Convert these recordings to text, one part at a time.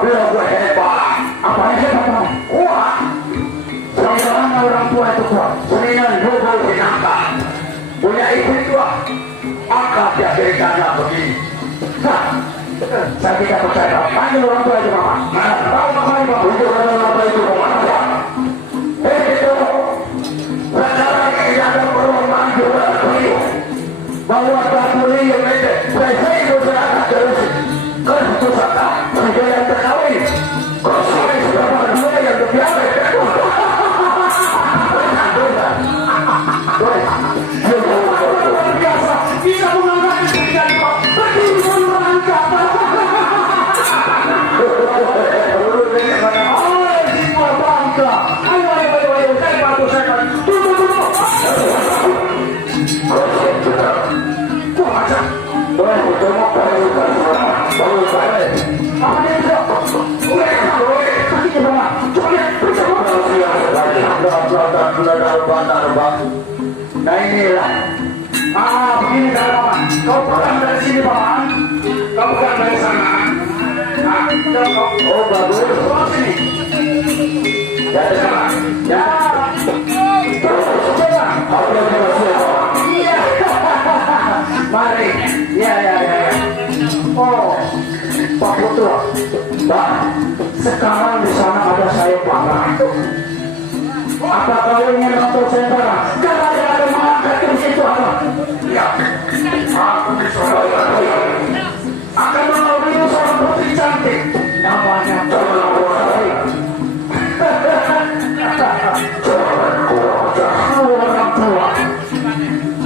Bilang gue hebat. Apa yang hebat kamu? Kuat. Seorang orang tua itu kuat. Seninya lugu dinangka. Punya ibu tua. Maka dia berikannya begini. Nah, saya tidak percaya. Panggil orang tua itu mama. Tahu mama itu? Itu orang tua itu mama. Itu. Sekarang ini ada perumahan juga begitu. Bahwa Kapolri yang ada, saya itu serahkan terus. Kalau itu sakit, sudah yang terkawin. Kalau saya sudah berdua yang terbiasa. Luar biasa, bisa mengangkat ketika berdiri mengangkat. Jiwa bangga. Ayo, saya bantu saya. Tunggu. Kok aja? Boleh, tengok baru. Apa dia itu? Boleh. Kaki ke bawah. Coba lihat, periksa bawah. Nah inilah. Begini cara Paman. Kau pegang dari sini Paman. Kau pegang dari sana. Nah, kau. Oh bagus. Kau sini. Ya, ya. Coba. Iya. Mari. Ya. Oh, Pak Putra. Pak, sekarang di sana ada saya Paman. Apa kau ingin nonton saya? Jangan ada mengangkat kursi itu apa? Ya, aku disuruh akan mengambil seorang putri cantik. Namanya orang tua.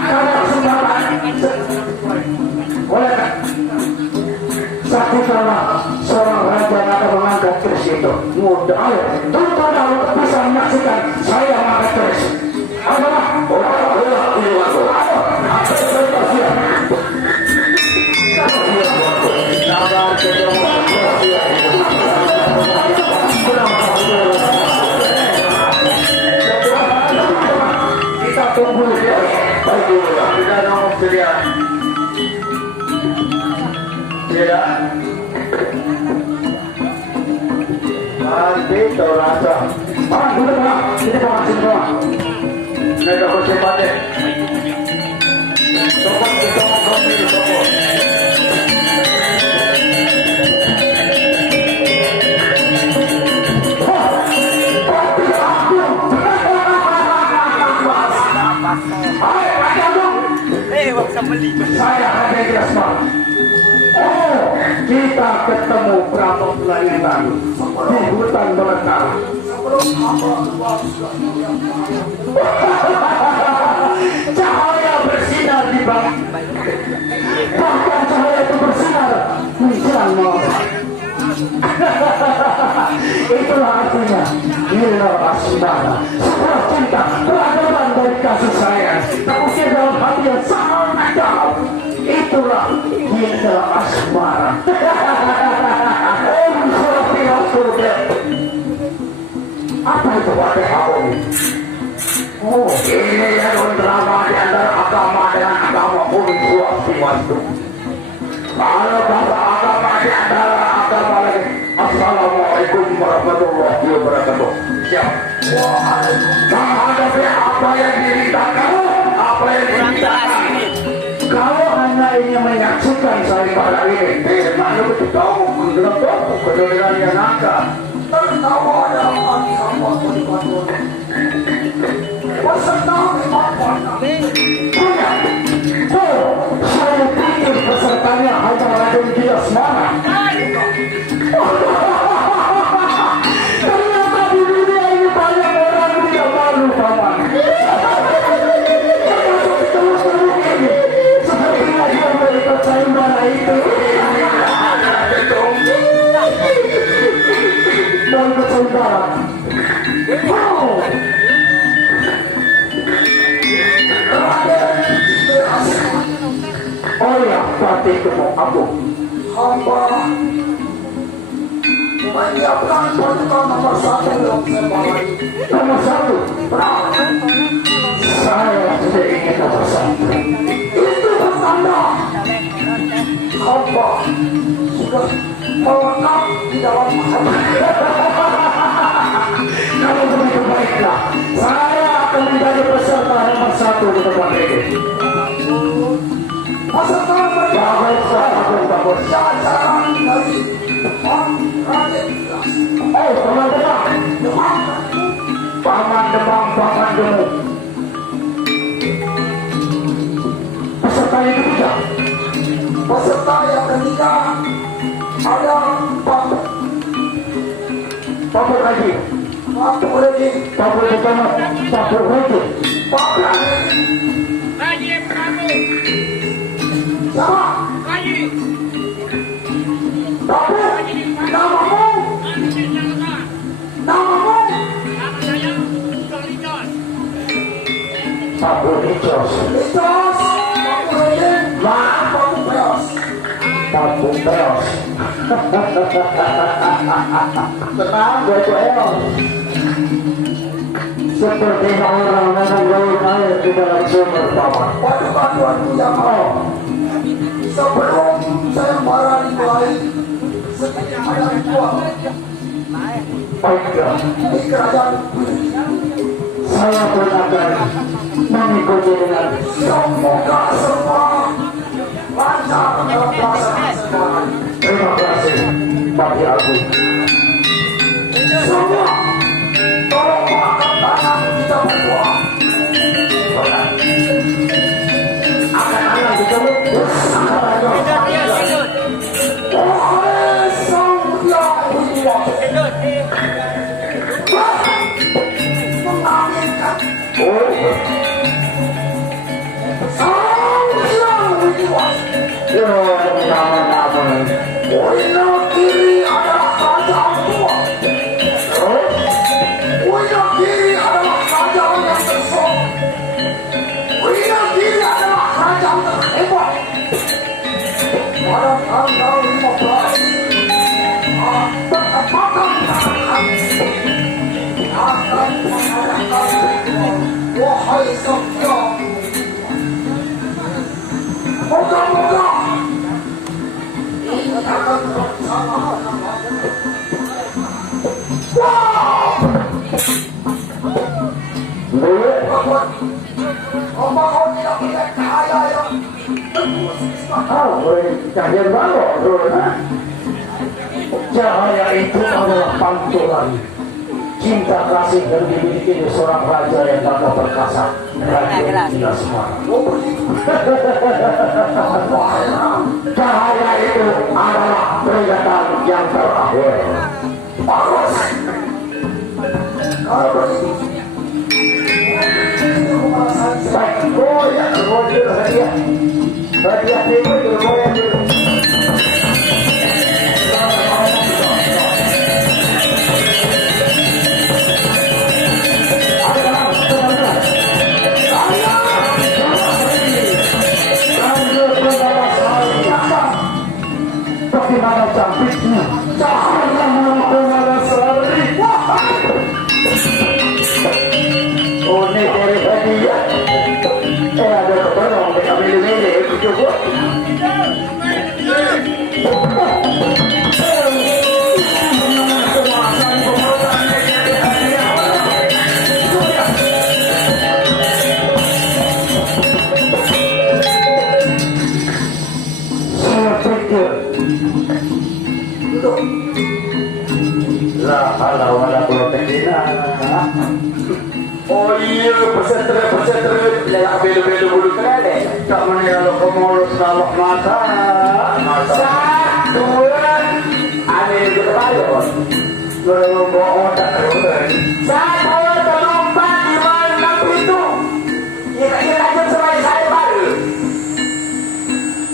Kalau kesempatan, boleh kan? Satu kala seorang raja akan mengangkat kursi itu. Mudah ayo, tunggu kalau bisa menyaksikan saya mengangkat kursi. Adalah kita tunggu dia. Baik, kita nongol dia. Tidak. Nanti terasa. Dulu ini Paman semua. Mereka bersepakat. Tolong kita ngomong dulu, tolong. Saya ada di asma. Oh, kita ketemu berapa bulan yang lalu di hutan belantara. Cahaya bersinar di bawah. Bahkan cahaya itu bersinar menjelang malam. Itulah artinya nilai asmara. Sebuah cinta peradaban dari kasih sayang, tapi dalam hati yang sangat dalam. Itulah nilai asmara. Apa itu wajah kamu? Oh, ini yang drama di antara agama dengan agama pun suatu. Kalau bahasa agama di antara agama lain, Assalamualaikum warahmatullahi wabarakatuh. Siap. Menghadapi apa yang diceritakan, apa yang diceritakan. Kalau hanya ingin menyaksikan daripada ini, mana betul tahu, kedengaran yang nakal. Tertawa dalam hati hamba tuan-tuan. Peserta punya. Oh, saya pikir pesertanya hanya Raden Kias mana. Ternyata di dunia ini banyak orang tidak malu Paman. Termasuk telur-telur ini. Sepertinya dia melihat sayembara itu. Dan bersaudara. Wow. Oh ya, batik ketemu aku. Hamba menyiapkan pasukan nomor 1 yang saya bawa. Nomor 1? Saya tidak ingin nomor 1. Itu bertanda hamba sudah melengkap di dalam kalau begitu baiklah, saya akan menjadi peserta nomor 1 di tempat ini. Peserta bagus. Jajaran dari Paman Demang. Peserta yang ketiga. Peserta yang ketiga ada Pak Haji. Panggung Peros. Tenang, gue itu Eos. Seperti orang menanggapi air di dalam sumur paman. Waduh yang mau. Sebelum saya marah dimulai, sedikit ada ritual. Baiklah, di kerajaan saya pun akan mengikuti dengan semoga semua lancar dalam pelaksanaan semua. Terima kasih, Pak Agung. Semua tolong angkat tangan kita berdua. Angkat tangan kita berdua. Angkat tangan. Wahai Sang Hyang Widi mengaminkan. Sang Hyang Widi Wina kiri adalah kerajaan tua. Wina kiri adalah kerajaan yang tersong. Wina kiri adalah kerajaan terhebat. Pada tanggal 15 bertepatan akan mengadakan wahai Sabda. Moga-moga ini akan bersama. Kau tidak punya cahaya yang cahaya baru, cahaya itu adalah pantulan cinta kasih yang dimiliki seorang raja yang bangga perkasa, Raja Tidak Semara. Cahaya itu adalah peringatan yang terakhir. Bagus. Kalau begitu, baik, goyang, hadiah itu goyang dulu. Bagaimana cantiknya cahaya menggunakan sehari. Oh, ini dari hadiah. Ada keberong dengan milih-milih itu juga. Oh iya, peserta yang belu-belu bulu keren. Tak mana kalau pemulus nalok mata. Satu, aneh itu kebalik.